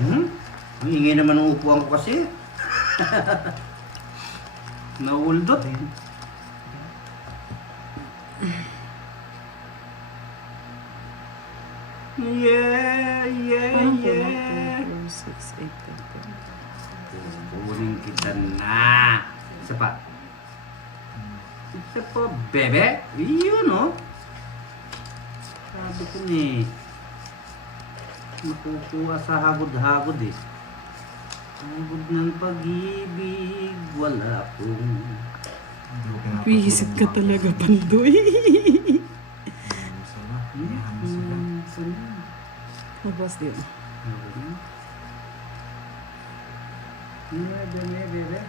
Ang ingay naman ng upuan ko kasi. Nauuldot eh. Yeah, yeah, yeah. 4, 6, 8, 10. Kukunin kita na. Isa pa. Isa pa, bebe. Iyon, oh. Sabi ko ni. Nakukuha sa hagod-hagod eh. Hagod ng pag-ibig, wala akong... Visit ka talaga, Pandoy. Labas din. Bebe.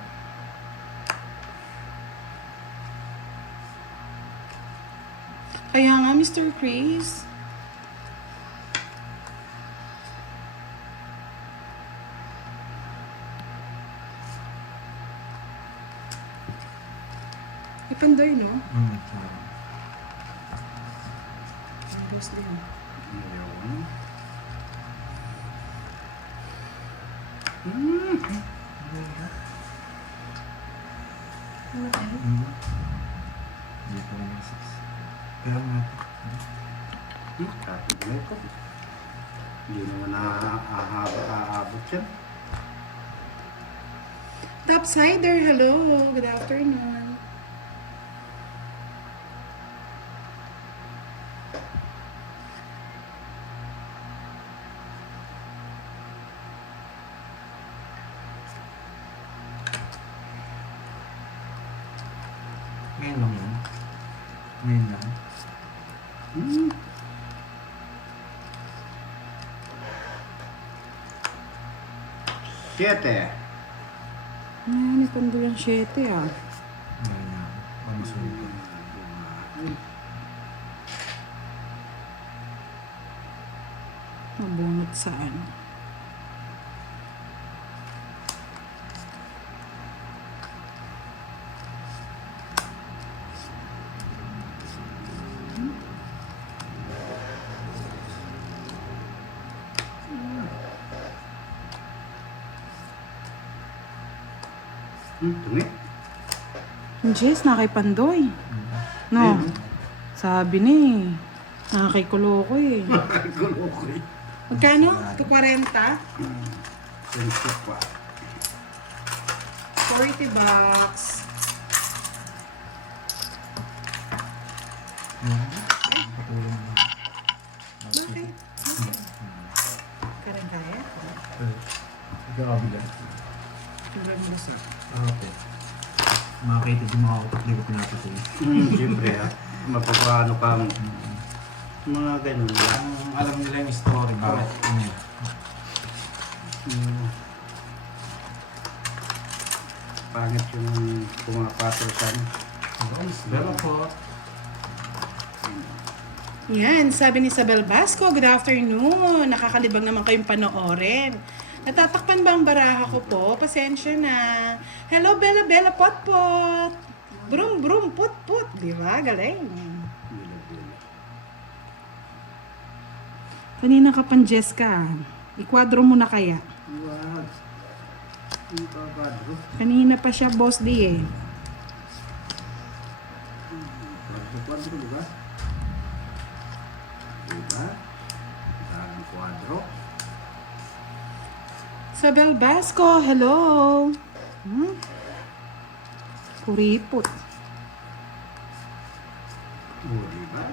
Kaya nga, Mr. Chris. Pandoy, no? Labas din. Dito lang yung 6. Kaya nga. Kapit ko. Hindi naman aabot yan. Topsider, hello. Good afternoon. Ngayon lang yan. Ngayon lang. Siyete. Ni Pandoy ang 7, ah. Ngayon lang. Mamusunod ko. Mabunot saan? Tumi. Jess, na kay Pandoy. No. Sabi ni. Kay Kuloko eh. Gulo ko eh. Magkano? 240? Senso pa. 40 bucks. Patulong mo. Bakit? Karang kaya? Ikakabila. Karang gusto. Okay. Makakita din makakapat, di ko pinapatuloy. Siyempre ha. Mapapano ka mo. Mga ganun. Alam nila yung story, bakit ano. Pangit yung pumapatrosan. Pero po, Yan, sabi ni Isabel Basco, good afternoon. Nakakalibang naman kayong panoorin. Natatakpan ba ang baraha ko po? Pasensya na. Hello, Bella Bella Potpot. Brum Brum Put. Di ba? Galing. Kanina ka pan, Jessica. Ikwadro mo na kaya. Wag. Ang kakadro. Kanina pa siya, Boss D eh. Kwadro, di ba? Diba? Daming kwadro. Isabel Basco, hello. Kuripot. Diba?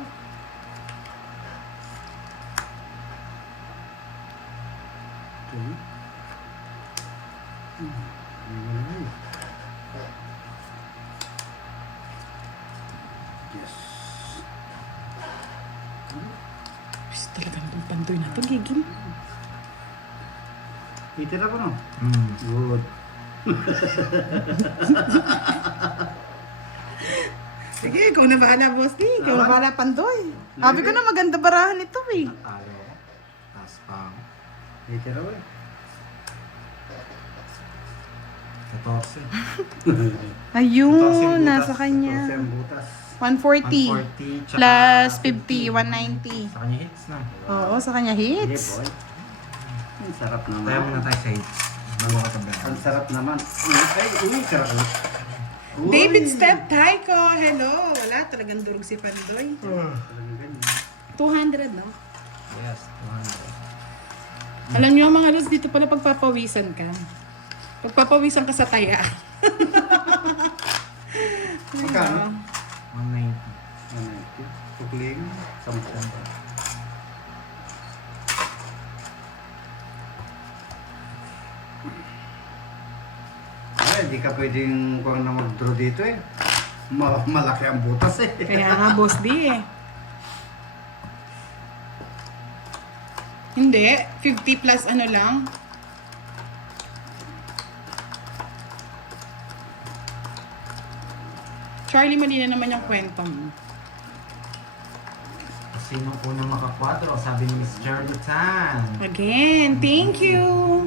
Okay. Yes. Gusto talaga ng Pandoy na to, gigil. Titira ko no? mm. Good. Sige, ikaw na bahala, Boss D. Ikaw na bahala, Pandoy. Sabi ko na maganda barahan ito eh. Natalo. Taas pa. Titira ko eh. 14. Ayun, nasa kanya. Kasi ang butas. 140 140 plus 50, 190. Sa kanya hits na. Oo, sa kanya Sige hits. boy. Ang sarap Tayo muna naman. tayo sa hits. Bago ka tabi. Ang sarap naman. Ay, uy, sarap. Uy. David Step Taiko, hello. Wala, talagang durog si Pandoy. Talagang ganyan. 200, no? Yes, 200. Alam niyo mga lods, dito pala pagpapawisan ka. Pagpapawisan ka sa taya. Magkano? 190. Tukling, 10. Ay, hindi ka pwedeng kung na mag-draw dito eh. Malaki ang butas eh. Kaya nga, boss di eh. Hindi, 50 plus ano lang. Charlie, mali na naman yung kwento mo. Sino po na maka-4? Sabi ni Miss Charlie Tan. Again, thank you.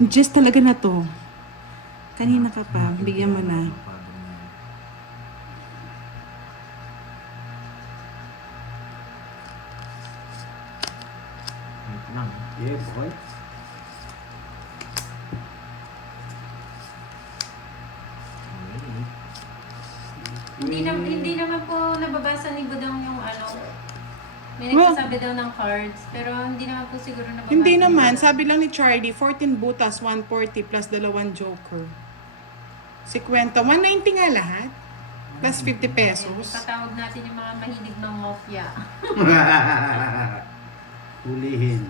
Just talaga na to. Kanina ka pa, bigyan mo na. Wait lang. Yes, boy. Hindi naman po nababasa ni Budang yung ano. May Well, nagsasabi daw ng cards, pero hindi naman po siguro nababasa. Hindi ni naman, Budang. sabi lang ni Charlie, 14 butas, 140 plus 2 joker. Si Kwento, 190 nga lahat. Plus 50 Ayan, pesos. ipatawag natin yung mga mahilig ng mafia. Hulihin.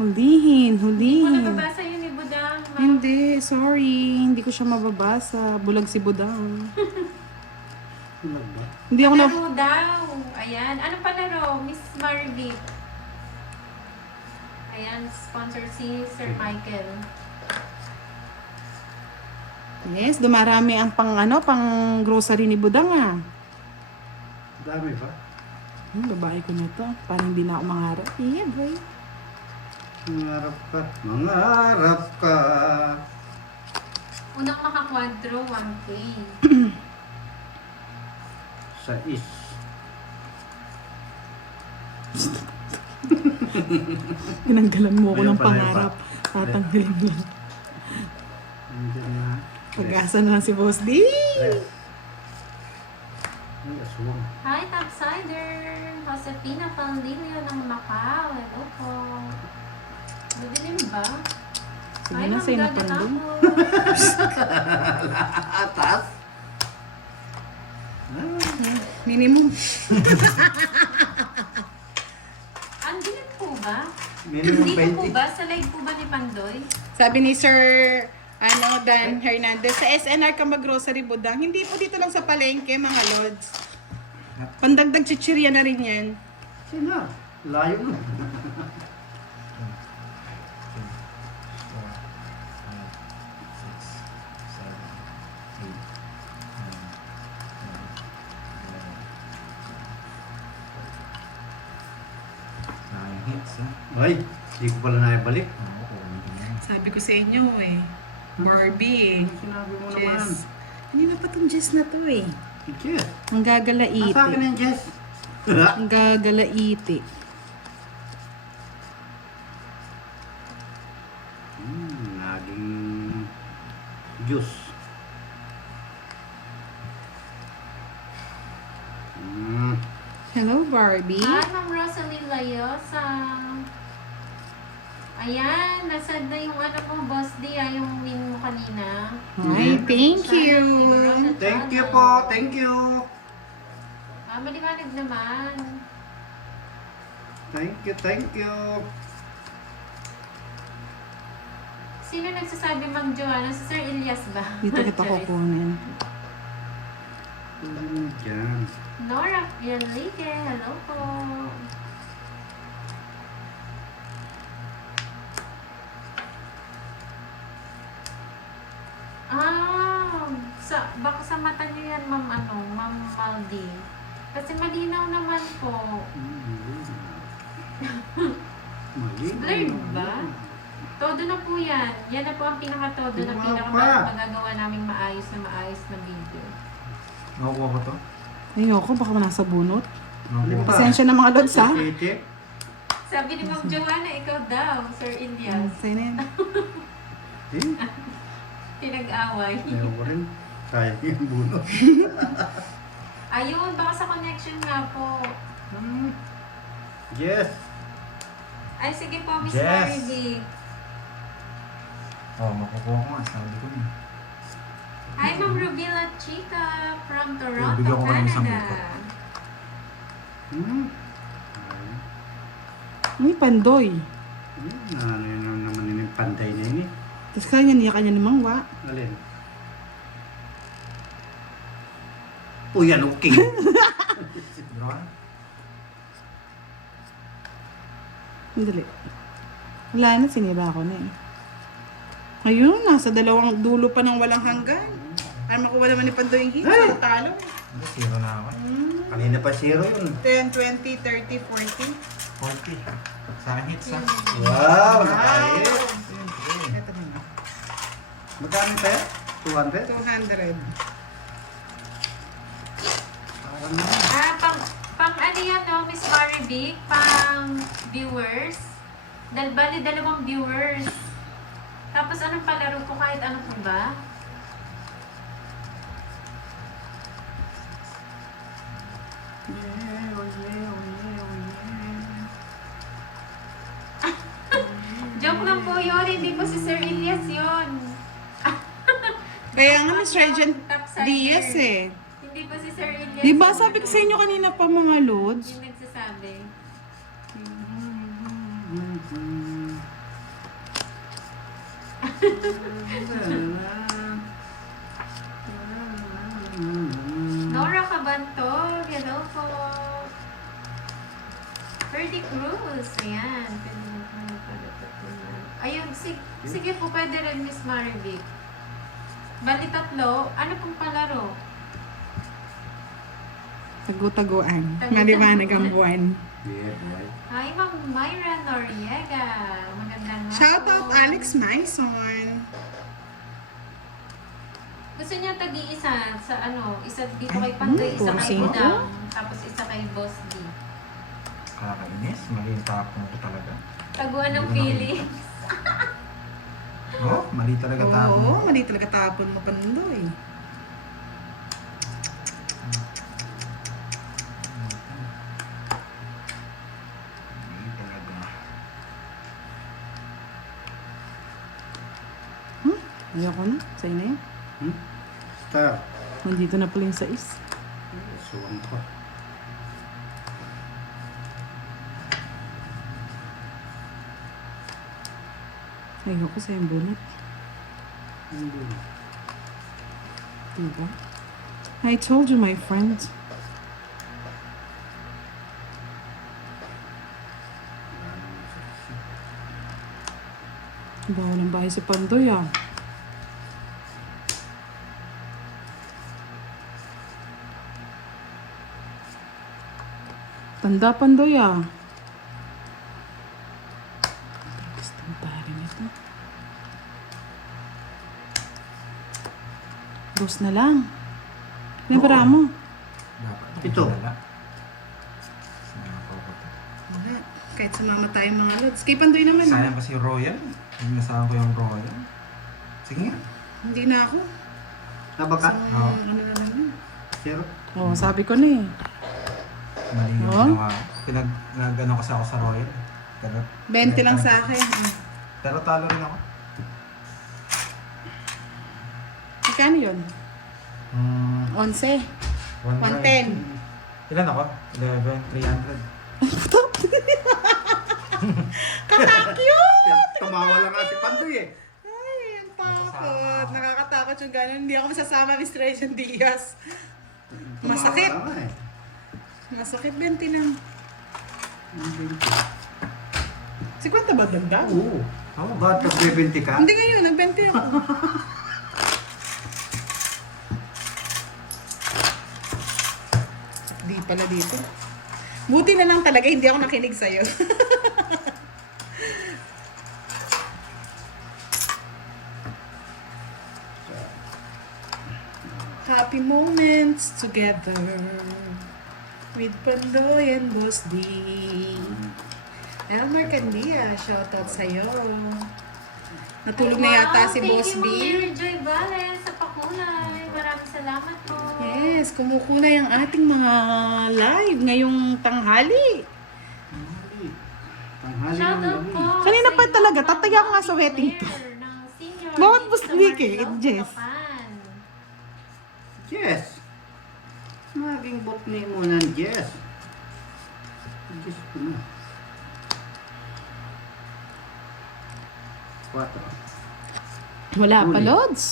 Hulihin, Hindi po hulihin. nababasa yun ni Budang. Hindi, sorry. Hindi ko siya mababasa. Bulag si Budang. Hulag ba? Hindi ako na... Palaro daw. Ayan. Ano palaro? Miss Marvy. Ayan, sponsor si Sir Michael. Yes, dumarami ang pang grocery ni Budang ah. Dami ba? Babae ko na to. Parang hindi na ako mangarap. Yeah, boy. Mangarap ka. Mangarap ka. Unang makakwadro, 1K. Sa is. Pinanggalan mo ako Ayun ng pala yung pangarap. Tatanggalin mo lang. Nandiyan na. Pag-asa na lang si Boss D. Tres. Ay, aswang. Hi, Topsider! Josefina Pandilio ng Macau. Hello po. Madilim ba? Sige Hi, na, Ma'am sa'yo na Gaga pandun. Tapos. Atas. Minimum. Ang dilim po ba? Minimum Dito po 20. ba? Sa live po ba ni Pandoy? Sabi ni Sir Dan Hernandez, sa SNR ka mag-grocery Budang. Hindi po dito lang sa palengke, mga lods. Pandagdag chichirya na rin yan. Sino? Layo mo. 9 hits, ha? Ay, hindi ko pala naibalik. Oo, kulitin yan. Sabi ko sa inyo eh. Barbie. Sinabi mo naman. Jess. Hindi na pa tong Jess na to eh. Jess. Ang gagalaiti. Asa akin yung Jess? Ang gagalaiti. Naging juice. Hello, Barbie. Hi, Ma'am Rosalie Layosa. Ayan, nasad na yung ano mo, Boss D, yung win mo kanina. Ay, thank you. Thank you po. Thank you. Maliwanag naman. Thank you. Thank you. Sino nagsasabi, Ma'am Joanna? Si Sir Elias ba? Dito kita kukunin. Diyan. Nora Enrique, hello po. Baka sa mata niyo yan, Ma'am Maldi. Kasi malinaw naman po. Blurred ba? Todo na po yan. Yan na po ang pinaka-todo na magagawa naming maayos na video. Nakukuha ko to? Ayoko, baka nasa bunot. Nakukuha ko. Pasensya na mga lods ha. Titi. Sabi ni Ma'am Joanna, ikaw daw, Sir Elias. Sa'yo na yan. Eh, Pinag-away. ayaw ko rin. Sayang yung bunot. Ayun, baka sa connection nga po. Yes. Ay, sige po, Miss Yes. Maribig. Oh, makukuha ko nga. Sabi ko na. Hi, Ma'am Rubila Chica from Toronto, Bigyan ko kayo ng isang Canada. May pandoy. Ano yun naman yung panday na yun eh. Tapos kanya niya kanya namang wa. Alin? O yan, okay. Bro, Dali. Wala na, sinira ko na eh. Ayun, nasa dalawang dulo pa ng walang hanggan. Ay, makuha naman ni Pandoy yung hit. Ay! Talo. zero na ako. Kanina pa zero yun. 10, 20, 30, 40. 40. Sa akin hits ha. Wow, nakahit. Ito na. Magkano tayo? 200? 200. Parang na. Pang ano yan, no, Miss Maribig? Pang viewers? Bali, dalawang viewers. Tapos anong palaro ko kahit ano po ba? Joke lang po yun, hindi po si Sir Elias yun. Kaya nga, Miss Regent Topsider. Diaz eh. Hindi po si Sir Elias. Di ba yung sabi ko ano, sa inyo kanina pa mga loads? yung nagsasabi. Nora Cabantog, hello po. Ferdy Cruz, ayan. Ayun, sige po, pwede rin Miss Maribig. Bali tatlo, ano pong palaro? Tago-taguan. Tago-taguan. Maliwanag ang buwan. Yeah, boy. Hi, Ma'am Myra Noriega. Magandang hapon. Shout out Alex Maison. Gusto niya tag-iisa sa ano, isa dito kay Pandoy, isa kay 4-5. Udang, tapos isa kay Boss D. Kakainis. Mali yung tapon ko talaga. Taguan ng feeling. Oh, mali talaga tapon. Oo, mali talaga tapon mo Pandoy. Mali talaga. Ayoko na. Sa'yo na yun. Star. Nandito na pala yung sais. Suwang ko. Ayoko sa yung bunot. Hindi. Diba? I told you, my friend. Bawal ng bahay si Pandoy ah. Tanda Pandoy ah. Gusto mo pare nito. Dos na lang. Nabara mo. Dapat. Ito. Wala. Sinakaw ko to. Wala. Kahit sumama tayo mga lods. Kay Pandoy naman. Sayang kasi Royal. Yung nasahan ko yung Royal. Sige nga. Hindi na ako. Taba ka? Oo. Ano na lang yun. Zero? Oo, sabi ko na eh. Mali yung Oh? ginawa. Nag-ano kasi ako sa Royal. Pero, 20 lang sa akin. Pero talo rin ako. Magkano yun? 11. 110. Ilan ako? 11, 300. Katakyo! Tumawa lang nga si Pandoy eh. Ay, ang takot. Nakakatakot yung gano'n. Hindi ako masasama, Mr. Regent Diaz. Tumawa Masakit. lang nga eh. Masakit 20 lang. 50 ba dagdag? Oo. Oo. Bakit nag-20 ka? Hindi ngayon, nag-20 ako. Di pala dito. Buti na lang talaga, hindi ako nakinig sa'yo. Happy moments together with Pandoy and Boss D. Elmer Candia, shoutout sa'yo. Natulog na yata si Boss B. Thank you, Ma'am Mary Joy Vales sa pakulay. Maraming salamat po. Yes, kumukulay ang ating mga live ngayong tanghali. Tanghali ng Shoutout gabi. po. Kanina pa sa talaga, iyo, tataya ko nga Ma'am sa wedding to. Claire ng senior Bawat dito Boss sa Vic eh, Marcel, Jess. Bulacan. Yes. Naging bot ni mo ng Jess. Jess ko na. 4. Wala pa, Huli. Lods.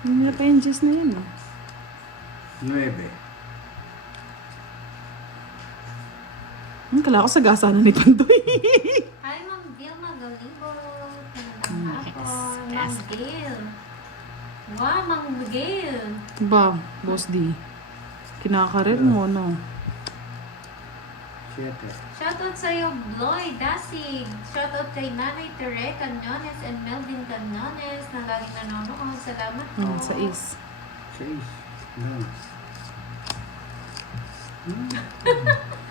Hindi na pa yung Jess na yun. 9. Kala ko sa gasa na ni Pandoy. Hi, Ma'am Vilma Galibo. Magandang hapon. Ma'am Gail. Wow, Ma'am Gail. Ba, Boss D. Kinakarin mo, no? 7. Shoutout sa'yo, Bloy Dasig. Shoutout kay Nanay Tere Canyones and Melvin Canyones na laging nanonood. Salamat po. Sa is. 6. No.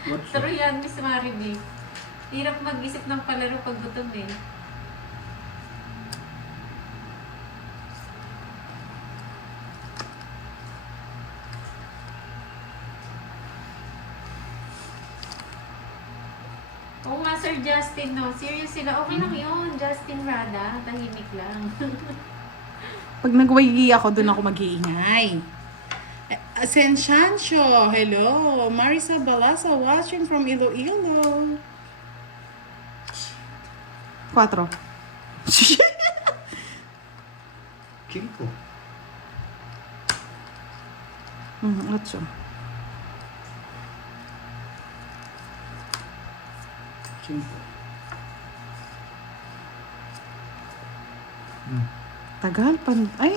What's True yan, Miss Maribel. Hirap mag-isip ng palaro pag gutom eh. Oo nga, Sir Justin, no? Serious sila. Okay lang yun, Justin Rada. Tahimik lang. Pag nagwagi ako, doon ako mag-iingay. Ascensiancio, hello. Marisa Balasa watching from Iloilo. 4. 5. 8. 5. Tagal pa. Ay,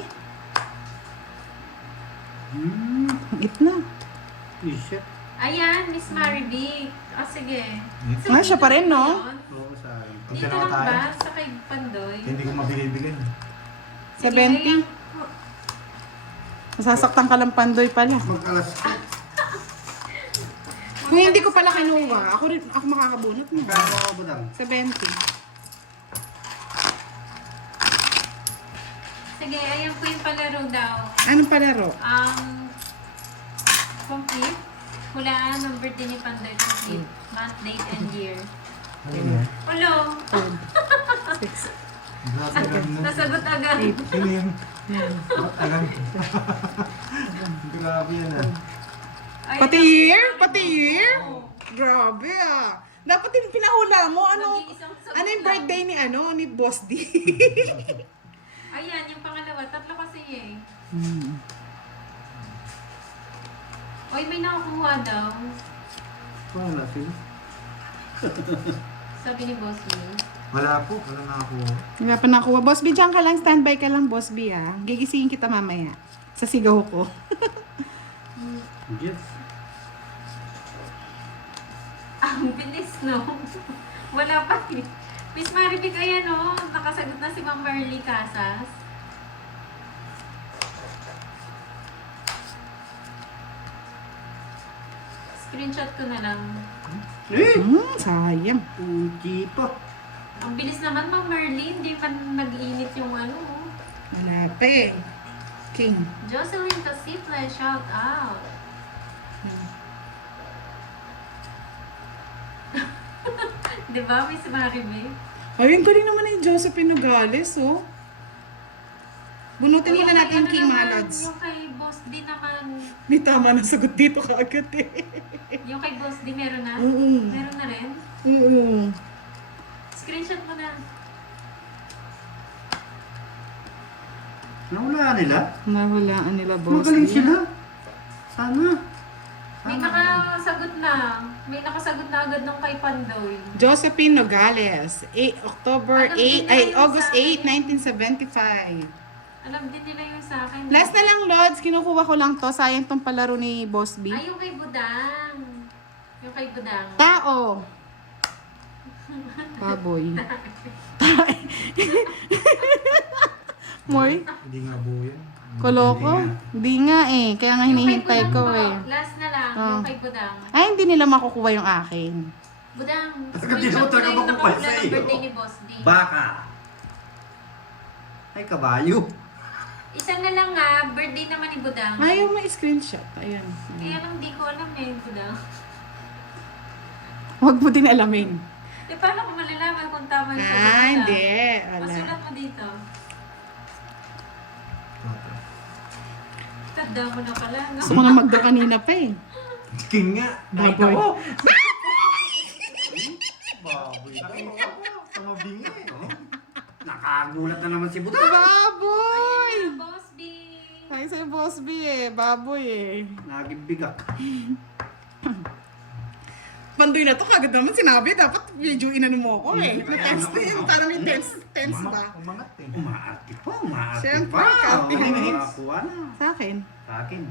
ang it na. Isip. Ayan, Miss Maribel. O, sige. Ah, siya pa rin, no? Oo, sa akin. Kung Dito dalawa lang tayo, ba? Sa kay Pandoy? hindi ko mabigay-bigay. 70. Masasaktan ka lang, Pandoy pala. Mag-alas Kung hindi ko pala kinuha, ako makakabunot mo. Kano ako ba dang? 70. Sige, ayan po yung palaro daw. Anong palaro? Complete. Hulaan ng birthday ni Pandoy. Complete. Month, date, and year. Ano yan? Hello! 6. Grabe lang na. Nasagot agad. Sino yan? Ba't alam? Grabe yan ah. Ay, Pati alam- year? Pati year? Oo. Grabe ah. Dapat din pinahula mo. Nag-iisang sagot Ano yung lang. birthday ni Boss D? Ayan, yung pangalawa. Tatlo kasi eh. Oy, may nakakuha daw. Wala sila. Sabi ni Boss Lee. Wala po, wala na ako. Wala pa nakuha. Boss B, dyan ka lang. Standby ka lang, Boss B ah. Gigisingin kita mamaya. Sa sigaw ko. Yes. Ang bilis, no? Wala pa eh. Miss Maribel, ayan o. Nakasagot na si Ma'am Marley Casas. Screenshot ko na lang. Sayang. Puji pa. Ang bilis naman, Ma'am Marley. Hindi pa nag-init yung ano. Wala pa eh. King. Jocelyn Casifla, shout out. Diba, Miss Maribel? Ayun, galing naman ni Josephine Nogales, oh. Bunutin muna natin yung King Malods. Yung kay Boss D naman. May tama na sagot dito kaagad eh. Yung kay Boss D meron na? Oo. Meron na rin? Oo. Screenshot mo na. Nawala nila. Nahulaan nila, Boss. Magaling D. sila. Sana. May nakasagot na. May nakasagot na agad ng kay Pandoy. Josephine Nogales, October Alam 8, din ay nila yun August sa akin. 8, 1975. Alam din nila yun sa akin. Last na lang, Lods. Kinukuha ko lang to. Sayang tong palaro ni Boss B. Ay, yung kay Budang. Yung kay Budang. Tao. Baboy. Moy. Hindi nga buo yan. Koloko? Hindi nga eh. Kaya nga hinihintay Yung kay ko Budang eh. po, last na lang, Oh. yung kay Budang. Ay, hindi nila makukuha yung akin. Budang, Hindi mo screenshot mo talaga na yung makukuha nakahula sa ng iyo. birthday ni Boss D. Baka. Ay, kabayo. Isa na lang nga, birthday naman ni Budang. Ayaw mo i-screenshot. Ayan. Kaya lang di ko alam eh, Budang. Huwag mo din alamin. Eh, paano ko malalaman kung tama yung sagot Ah, Budang? hindi. Pasulat Wala. mo dito. Tanda mo na pala, no? Gusto ko na magdo kanina pa eh. King nga. Nakita Baboy. ko. Baboy. Tama bingi. Nakagulat na naman si Budang. Baboy! Ayan na, Boss B. Ay, sa'yo, Boss B eh. Baboy eh. Nagibigak. Pandoy na to, kagad naman sinabi. Dapat medyo inano mo ko eh. May tense na yun. Parang may tense ba? Umangat eh. Umaarte pa, umaarte Siyempre, pa. Captain Hits. Nakakuha na. Sa akin. Sa akin.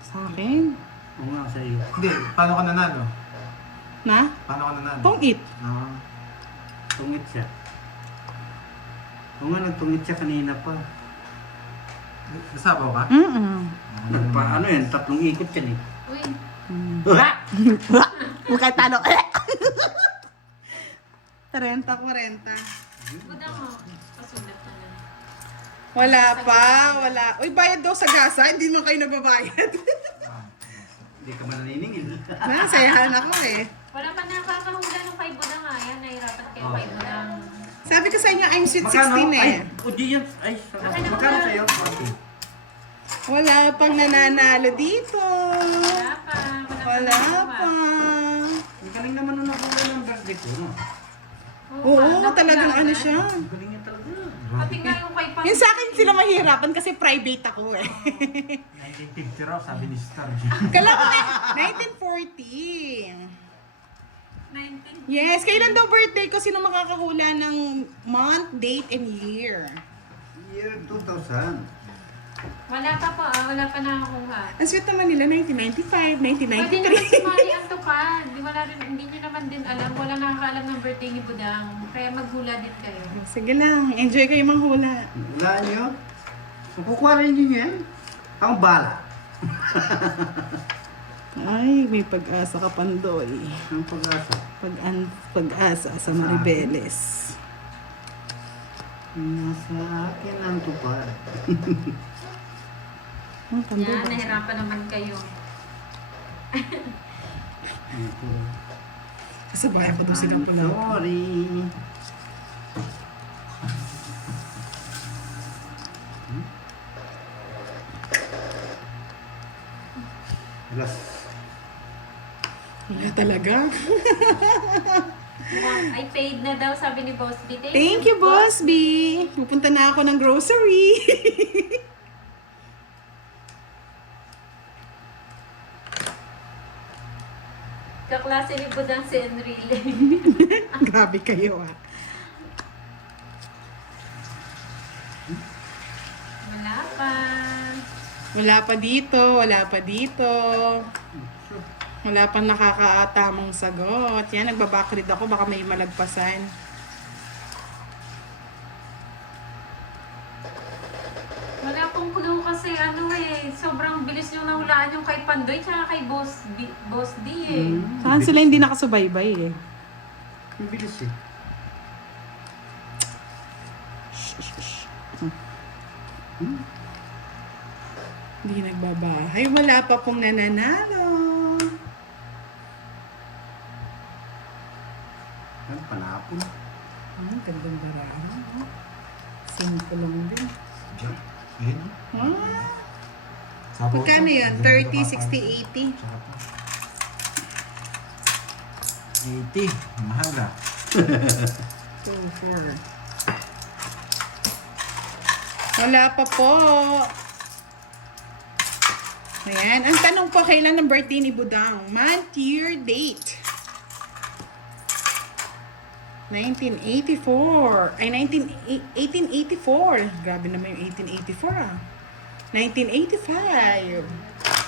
Sa akin. Oo nga, sa iyo. Hindi, paano ka nanalo? Na? Paano ka nanalo? Pong-it. Ah. Tungit siya. Oo nga, nagtungit siya kanina pa. Nasabaw ka? Ano yan, 3 ikot yan eh. Uy, Huwag kayo talo. 30, 40. Budang mo. Pasulat na lang. Wala pa, wala. Uy, bayad daw sa gasa, hindi man kayo nagbabayad. Hindi ka mananiningil. Nasayahan ako eh. Wala pa nakakahula ng kay Budang nga. Yan, nahirapan kayo kay Budang. Sabi ko sa inyo, I'm sweet 16 Ay, eh. yan. Ay, magkano sa'yo? 40. Wala pang nananalo dito. Wala pa. Wala pa. Ang galing naman nung nakuha ng birthday ko, no? Oo, talagang ano siya. Ang galing niya talaga. Pati nga yung kay Pang. Yung sa akin sila mahirapan kasi private ako eh. 1950 raw, sabi ni Star G. Kala ko na, 1940. 19. Yes, kailan daw birthday ko? Sino makakahula ng month, date, and year? Year 2000. Wala pa po, wala pa nakakuha. Ang sweet naman nila, 1995, Pwede naman si 1993. Mari ang tupad. Hindi nyo naman din alam. Wala nakakaalam ng birthday ni Budang. Kaya maghula din kayo. Sige lang, enjoy kayo manghula. Wala niyo. Kukuha rin niyo yan. Ang bala. Ay, may pag-asa ka, Pandoy. Ang pag-asa. Pag-asa sa Maribeles. Nasa akin ang tupad. Ang Pandoy. Yan, nahirapan naman kayo. Kasabayan ko itong silang pula. Sorry. Alas. Wala talaga. Ay, paid na daw, sabi ni Boss B. Thank you, Boss B. Pupunta na ako ng grocery. Kaklase ni Budang si Enrile. Grabe kayo ah. Wala pa. Wala pa dito, wala pa dito. Wala pa nakakatamang sagot. Yan, nagbabackread ako, baka may malagpasan. Wala pong clue kasi ano eh. Sobrang bilis yung nahulaan yung kay Pandoy tsaka kay Boss D eh. Saan sila hindi nakasubaybay eh. Mabilis eh. Hindi nagbabahay. Wala pa pong nananalo. Ang panapon. Gandang barahan. Oh. Simple lang din. Diyan. Ayun. Ah, Sabaw magkano to. yan? Ganito 30, ba 60, 80? Sarap to. 80. Mahal ah. 2, 4. Wala pa po. Ayan. Ang tanong po, kailan ang birthday ni Budang? Month, year, date. 1984. Ay, 1884. Grabe naman yung 1884 ah. 1985.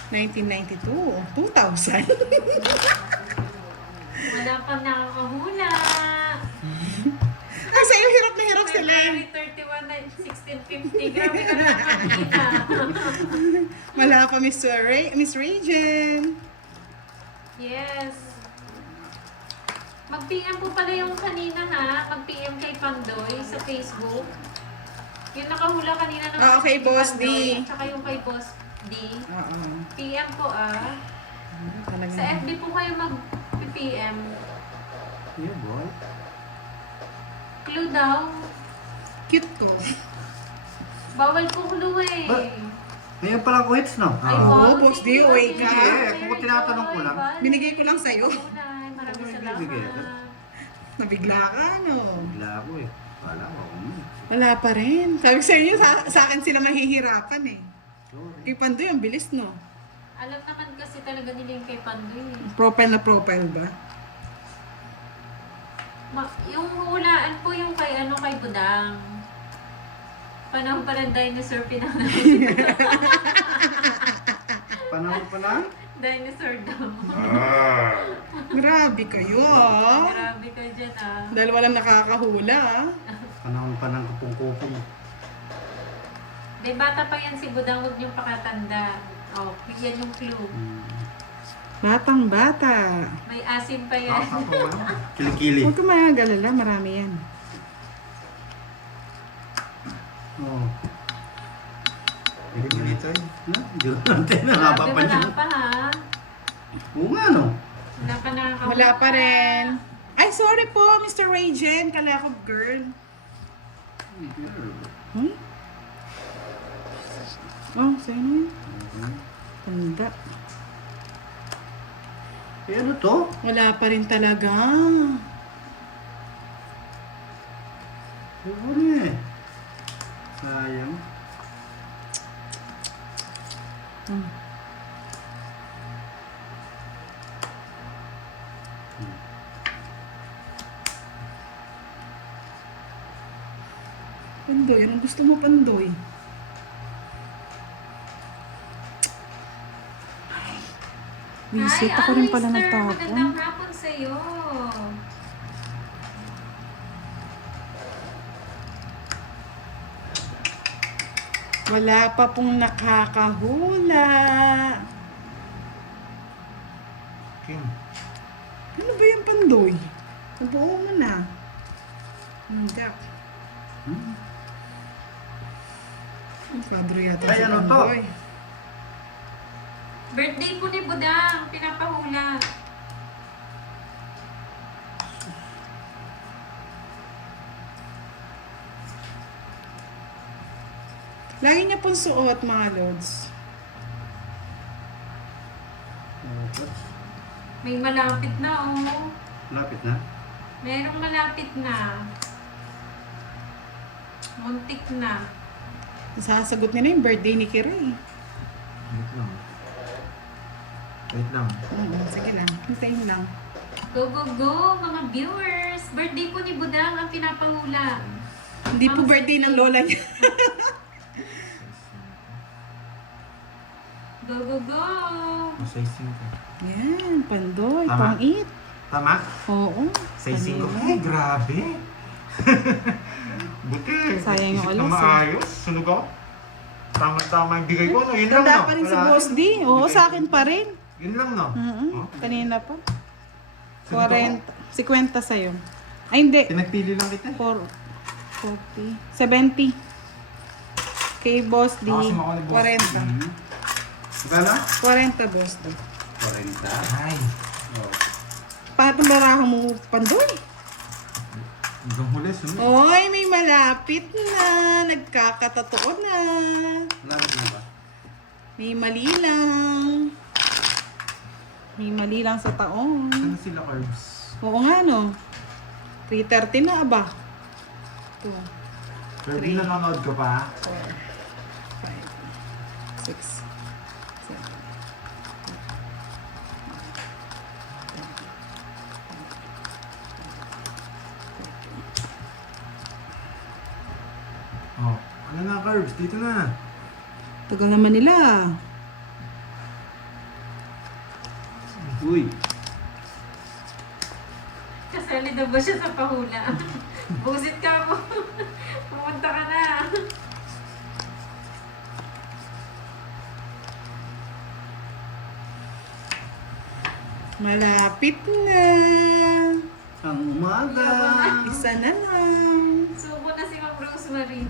1992. 2000. Wala pa nakakahula. Ay, sa'yo hirap na hirap sila. February 31, 1650. Grabe ka naman kanina. Wala pa Miss Regen. Yes. Mag-PM po pala yung kanina ha. Mag-PM kay Pandoy sa Facebook. Yung nakahula kanina ng Okay, Boss D. Pandoy, tsaka yung kay Boss D. Oo. PM po ah. Talaga. Sa FB po kayo mag-PM. Yeah, boy. Clue daw. Cute ko. Bawal po clue eh. Ba- Ngayon palang ko hits, no? Ay, Oo, wow, Boss thank you, D, wait Boss ka. D. Eh, kung tinatanong ko lang. Binigay ko lang sa'yo. Kulay, maraming Ay, salamat. bibigay ka. Nabigla ka, no? Bigla ako eh. Wala ko. Wala pa rin. Sabi ko sa inyo, sa akin sila mahihirapan eh. Sorry. Kay Pandoy, ang bilis, no? Alam naman kasi talaga nila yung kay Pandoy. Profile na profile ba? Yung hulaan po yung kay kay Budang. Panahon pa ng dinosaur pinangalan. Panahon pa lang? Dinosaur daw. Grabe kayo, ah. Grabe ka dyan ah. Dahil walang nakakahula, ah. Panahon pa ng kupong-kupong. May bata pa yan si Budang, huwag niyong pakatanda. Oh, yan yung clue. Batang bata. May asim pa yan. Kilikili. Huwag ka magagalala, marami yan. Oo. Kilikili tayo. Diyan natin. Nangaba pa Wala dyan. pa ha. Oo nga, no? Wala pa nakakahula. Wala pa rin. Ay, sorry po, Mr. Rajen. Kala ko girl. Hmm? Oh, sa'yo na yun. Tanda. Eh, ano to? Wala pa rin talaga. Oo na eh. Sayang. Hmm. Pandoy, anong gusto mo, Pandoy? Visit ako rin pala Alistair, nagtapon. magandang hapon sa'yo. Wala pa pong nakakahula. Kim. Ano ba yung Pandoy? Nabuo mo na. Hindi. Ang kwadro yata Ay, si ano to? Pandoy. Birthday po ni Budang, pinapahula. Lagi niya pong suot, mga lods. May malapit na oh. Lapit na. Merong malapit na. Muntik na. Sasagot nila yung birthday ni Kiray. Wait lang. Wait lang. Sige lang. Hintayin lang. Go, go, go, mga viewers! Birthday po ni Budang ang pinapahula. Hindi po birthday ng lola niya. Go, go, go! Size 5. Yan, Pandoy. Tama. Pang-eat. Tama? Oo. Size 5. Kanina. Ay, grabe. Buti. Sayang yung Isip na alas, eh. maayos. Sunog ako. Tama-tama yung bigay ko. No? Yun lang, Tanda no? pa rin si Wala. Boss D. Oo, Bigay sa ko. akin pa rin. Yun lang, no? Oh? Kanina pa. Sunog ako. 40. 50 sa'yo. Ay, hindi. Pinagpili lang kita. 40. 70. Kay Boss D. Kasi ako ni Boss D. 40. Gala? 40, Boss D. 40. Ay. Oh. Patong barahan mo, Pandoy. Hanggang huli, sunod. Oy, may malapit na. Nagkakatotoo na. Lapit na ba? May mali lang. May mali lang sa taon. Saan na sila, Carbs? Oo nga, no? 3:30 na, aba. 2, Kirby, nanonood ka pa? 4, 5, 6, 7, Oh. Ano na, Carbs? Dito na. tagal naman nila. Uy. Kasali daw ba siya sa pahula? Busit ka mo. Pumunta ka na. Malapit na. Ang umaga. Isa na lang. Suko na si Ma'am Rosemary.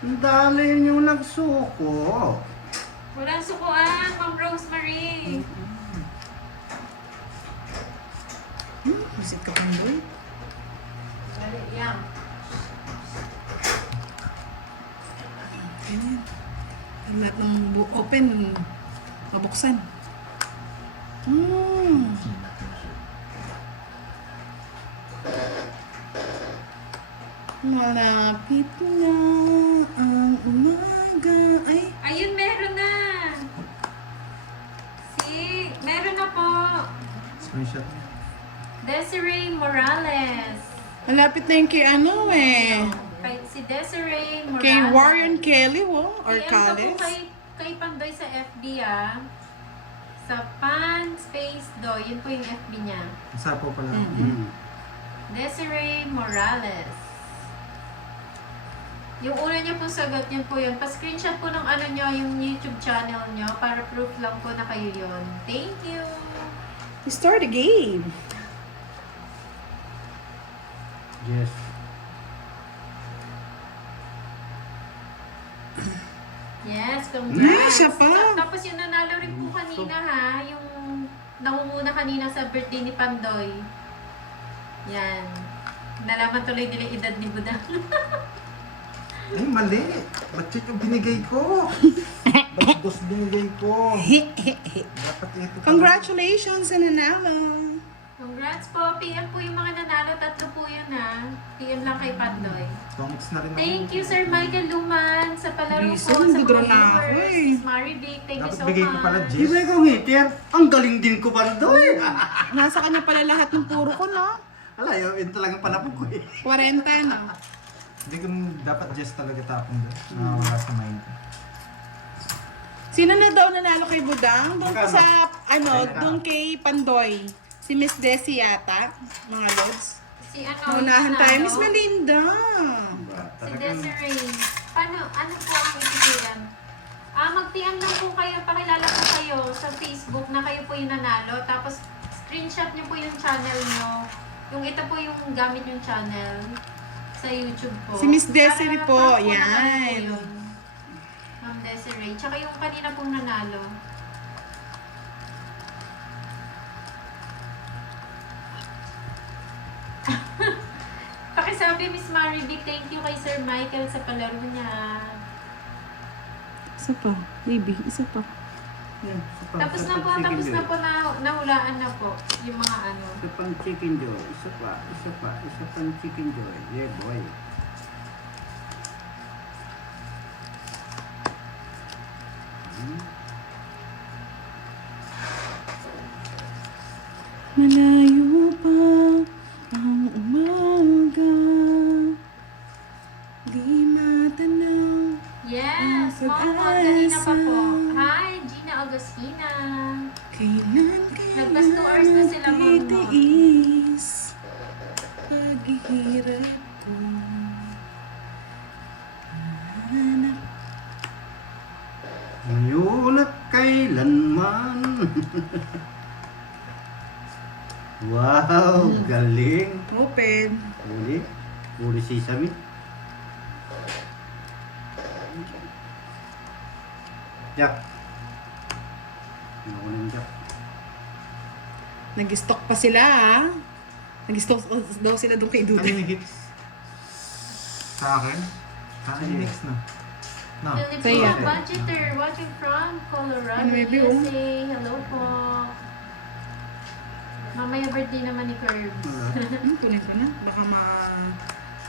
Ang dali nyo nagsuko. Walang sukuan, Ma'am Rosemary. Visit ka pang boy. Dali, yan. Ganyan. Ang lahat ng open, mabuksan. Malapit na ang umaga. Ay, Ayun, meron na. Meron na po. Screenshot niya. Desiree Morales. malapit na yung kay ano eh. Si Desiree Morales. Kay Warren Kelly, wo? Or PM ka po Callis. kay Pandoy sa FB sa Pan Space Do. Yun po yung FB niya. Isa po pala. Desiree Morales. Yung una niyo po sagot niyo po yun. Pa-screenshot po ng ano niyo, yung YouTube channel niyo para proof lang po na kayo yun. Thank you! Start the game. Yes. Yes, congrats! Nice, siya pa. Tapos yung nanalo rin po kanina ha, yung nangunguna kanina sa birthday ni Pandoy. Yan. Nalaman tuloy nila yung edad ni Budang. Ay, mali. Ba't yun yung binigay ko? Ba't dos binigay ko? Dapat ito. Congratulations sa nanalo. Congrats po! PM po yung mga nanalo. 3 po yun ha. PM lang kay Pandoy. Tongits na rin ako. Thank you, Sir Michael Luman, sa palaro po Reason, sa mga gudro na ako viewers. eh. Miss Marivic, thank you Dapat so bigay ko much. pala, Di Jess. ba ikaw ngiter? Ang galing din ko pa doy. Nasa kanya pala lahat ng puro ko, no? Ala, yun talagang panapog ko eh. 40, no? Hindi ko dapat Jess talaga tapon doon. Nakawala sa mind ko. Sino na daw nanalo kay Budang? Doon Magkano? sa, doon kay Pandoy. Si Miss Desi yata, mga lods. Si ano, Naunahan yung tayo, nanalo? Miss Melinda. Si Desiree. Ano po ang itiyan? Mag-TM lang po kayo, pakilala po kayo sa Facebook na kayo po yung nanalo. Tapos, screenshot niyo po yung channel niyo. Yung ito po yung gamit yung channel sa YouTube po. Si Miss Desiree Para po, proof na kayo yan. po yun. Ma'am Desiree. Tsaka yung kanina pong nanalo. Pakisabi, Miss Marivic, thank you kay Sir Michael sa palaro niya. Isa pa, baby, isa pa. Tapos na po, nahulaan na po yung mga ano. Isa pang chicken joy. Isa pang chicken joy. Yeah, boy. Malayo pa ang umaga. Di matanaw. Yes, Ang Momo, kanina pa po. pag-asa. Hi, Gina Agustina. Kailan Nagpas 2 hours na sila, Mama. titiis paghihirap ko. Hanap Ngayon at kailanman. Wow, galing. open. Uli sesame. Jack. Ano ng Jack? Nag-stock pa sila, ah. Nag-stock daw sila doon kay Ano Duda. yung hits? Sa akin? Ano yung next na? No. Filipina Saya. Budgeter, watching from Colorado, Ano, baby, oh? USA. Hello po. Mamaya birthday naman ni Curbs. Tuloy ko na. Baka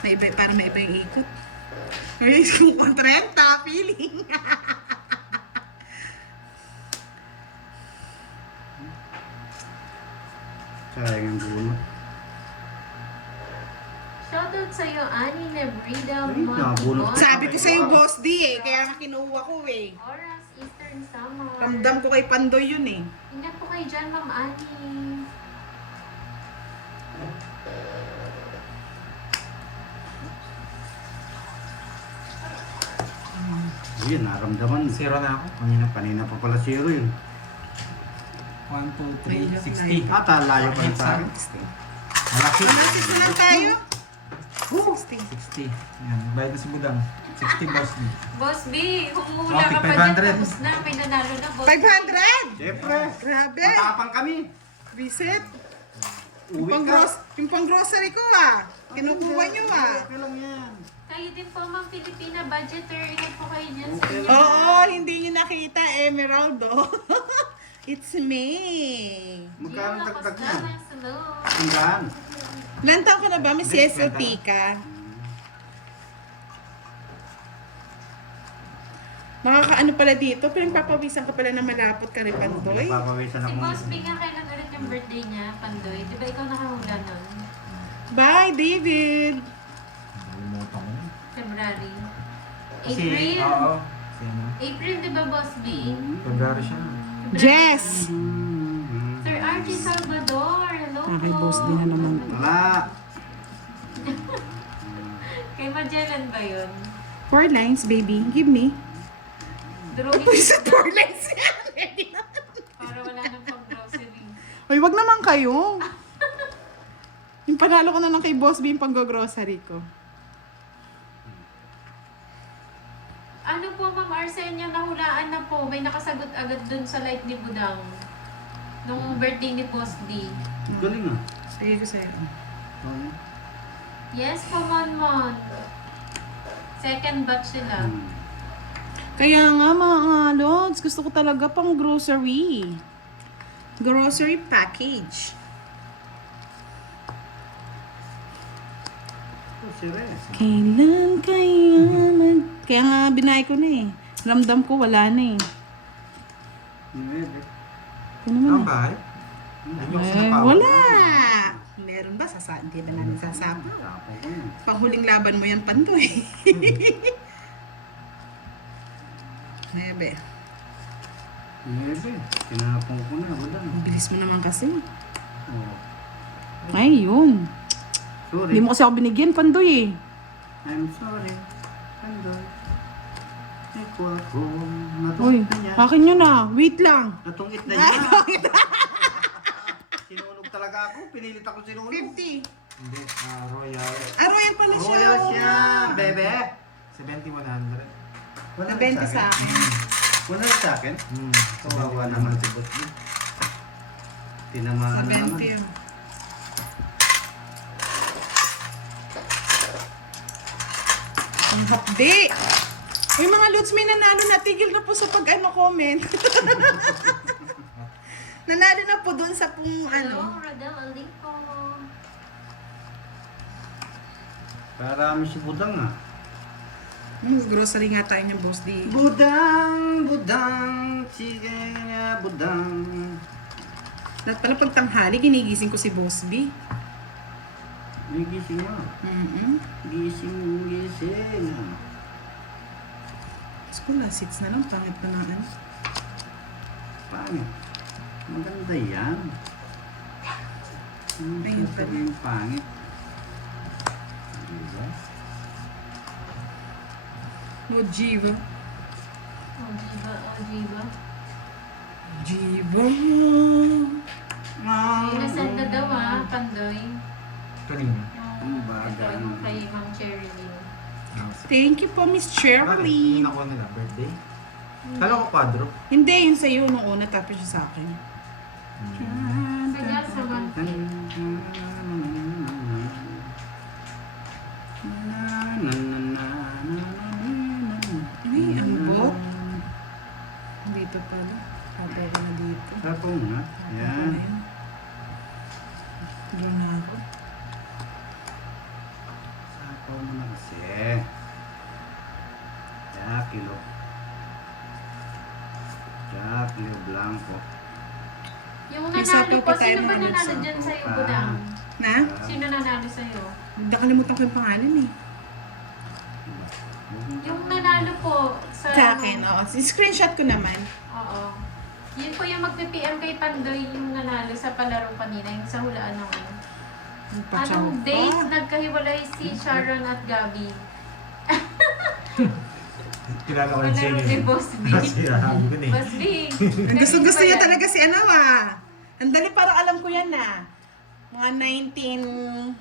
may iba, para may iba yung ikot. Ay, kung 30, feeling. Sayang ang bunot. Shoutout sa'yo, Ani Nebrida Ay, nabunot. Sabi ko sa'yo, Boss D eh. Kaya nga kinuha ko eh. Oras, Eastern Summer. Ramdam ko kay Pandoy yun eh. Ingat po kayo dyan, Ma'am Ani. Ayun, naramdaman. Zero na ako. Kanina pa. Kanina pa pala zero yun. 1, 2, 3, 60. Layo pa rin sa akin. Malaki. Malapit na lang tayo. 60. 60. Yan, bayad na si Budang. 60 boss din. Boss B, humula Okay, ka pa dyan. 500. Tapos na, may nanalo na, boss. 500! Siyempre. Grabe! Matapang kami. Visit! Uwi ka. Yung pang grocery ko ah. Kinukuha nyo ah. Okay lang yan. Kayo din po, Ma'am Pilipina, budgeter. Ingat po kayo dyan sa Okay. inyo. Oo, hindi nyo nakita Emerald oh. It's me. Magkano tagtag na? Hello. Tingnan. Ilan taon ka na ba? May CSLP ka? Makakaano pala dito? Pinagpapawisan ka pala na malapot ka rin, Pandoy. Papawisan Si ako. Boss B nga, kailan ulit yung birthday niya, Pandoy? Di ba ikaw nakahula nun? Bye, David! Nalimutan ko na. February. Kasi, April. oo. Sino? April, di ba, Boss B? February siya. Jess! Sir R.G. Salvador, hello po. Okay, Boss D na naman. Wala. Kay Magellan ba yun? 4 lines, baby. Give me. Durugin Uy, sa 4 lines yan. para wala nang pang-grocery. Uy, wag naman kayo. Yung panalo ko na lang kay Boss B yung pang-grocery ko. Ano po, Ma'am Arsenia, nahulaan na po. May nakasagot agad dun sa light ni Budang. Nung birthday ni Boss D. Galing ah. Sige ko sa'yo. Yes po, Monmon. Second batch sila. Kaya nga mga lods, gusto ko talaga pang grocery. Grocery package. Kailan kaya Kaya nga binay ko na eh. Ramdam ko wala na eh. Ito naman Ang bahay? Ayun, wala! Meron ba? Hindi ba namin sasama? Panghuling laban mo yan, Pandoy. Nebe. Tinapong ko na. Wala. Ang bilis mo naman kasi. Oh. Ay, yun. Sorry. Hindi mo kasi ako binigyan, Pandoy eh. I'm sorry. Pandoy. Eko ako. Uy, Natungit na niya. akin yun ah. Wait lang. Natungit na niya. Sinunog talaga ako. Pinilit ako sinunog. 50. Hindi, Royal. Royal pala siya. Royal siya. Bebe. 70-100. Wala Na 20 sa akin. Wala rin sa akin. Kawawa naman si Boss B. Tinamaan na naman. 70 yun. Ang hapdi. Uy mga lods, may nanalo na. Tigil na po sa comment. Nanalo na po doon sa pong Hello, Rodel Alipo. Parami si Budang ah. Grocery nga tayo ng Boss D. Budang, budang, sige nga budang. Lahat pala pag tanghali, ginigising ko si Boss B. May gising mo. Gising, gising. Gusto ko last 6 na lang, pangit pa na ano. Pangit. Maganda yan. Ayun pala. Yung pangit. Diba? No, Jiva. Oh, Jiva, oh, Jiva. Jiva. May nasend na daw Pandoy. Kanina. Ang bagay. Ito yung kay Ma'am Cherilyn. Thank you po, Miss Bakit? Cheryl. Yung ako nila, birthday? Kala ko quadro. Hindi, yun sa'yo nung una, tapos yung sa akin. Kaya sa monthly. Ay, ang bot. Dito pala. Tatay ko na dito. Tapo nga. Yan. Doon na ako. Tapo mo na kasi. Kilo. Kilo blanco. Yung May nanalo sapaw po, pa tayo sino ba mga nanalo nagsapaw dyan sa'yo, pa. Budang? Na? Sino nanalo sa'yo? Nakalimutan ko yung pangalan eh. Yung nanalo po sa... Sa akin, oo. Screenshot ko naman. Oo. Yun po yung mag-PM kay Pandoy yung nanalo sa palaro kanina, yung sa hulaan ng ano. Pachaw Anong pa. date nagkahiwalay si Sharon at Gabby? Kilala ko yung Palaro singing. ni Boss B. Sinabi ko na eh. Boss B. Gusto niya talaga si ano Ang dali, parang alam ko yan Mga 19...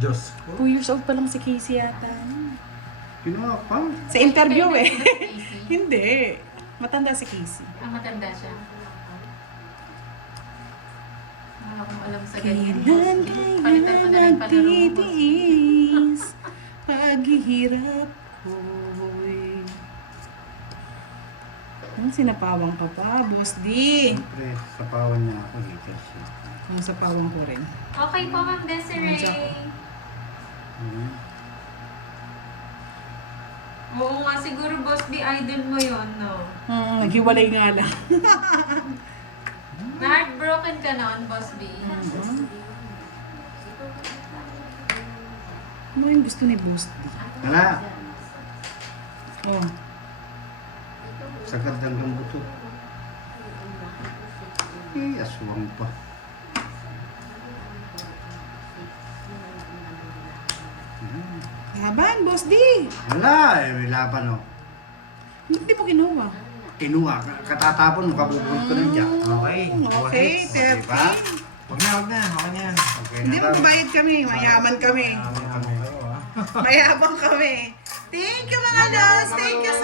Diyos ko. 2 years old pa lang si Casey yata. Kinuha pa. Sa interview Ba si Casey? Hindi. Matanda si Casey. Matanda siya. Wala akong alam sa ganyan. Kailan Palitan mo na rin palaro mo, Boss B. nagtitiis paghihirap ko'y. Sinapawang ka pa, Boss D. Siyempre, sa pawan niya ako, haters siya. Sa pawang ko rin. Okay po, Ma'am Desiree. Oo nga, siguro Boss B, idol mo yon, no? Naghiwalay nga lang. Na-heartbroken ka noon, Boss B. Ano yung gusto ni Boss D? Wala. Oh. Sagad hanggang buto. Aswang pa. Laban, Boss D. Wala, may laban oh. Hindi mo kinuha. Kinuha, katatapon mo, kabubulot ko nun dyan. Okay. Okay, Diba? 13. Wag na, wag na. Okay na yan. Okay Hindi na mo ba? bayad kami. Mayaman kami. Ano kayo ah. Mayabang kami. Thank you mga lods. Thank you so